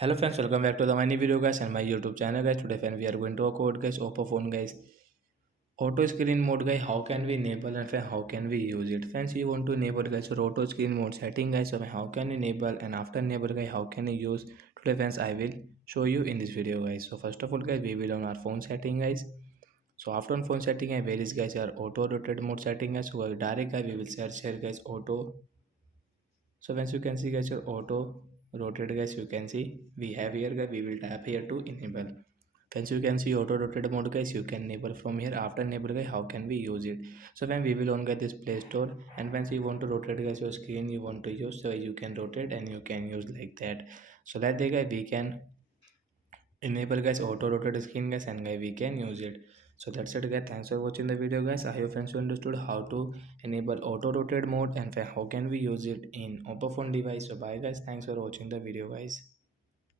Hello friends, welcome back to the my new video guys and my YouTube channel guys. Today friend we are going to talk about guys Oppo phone guys. Auto screen mode guys, how can we enable and friend, how can we use it? Friends, you want to enable guys your auto screen mode setting guys. So how can you enable and after enable guys, how can you use? Today friends, I will show you in this video guys. So first of all guys, we will on our phone setting guys. So after on phone setting, where is guys our auto rotate mode setting guys. So direct guys, we will search here guys auto. So once you can see guys your auto rotate guys, you can see we have here guys, we will tap here to enable. Once you can see auto rotate mode guys, you can enable from here. After enable guys, how can we use it? So when we will on get this play store, and once you want to rotate guys your screen you want to use, so you can rotate and you can use like that. So that way guys we can enable guys auto rotate screen guys, and guys we can use it. So that's it guys, thanks for watching the video guys. I hope friends you understood how to enable auto rotate mode and how can we use it in oppo phone device. So bye guys, thanks for watching the video guys.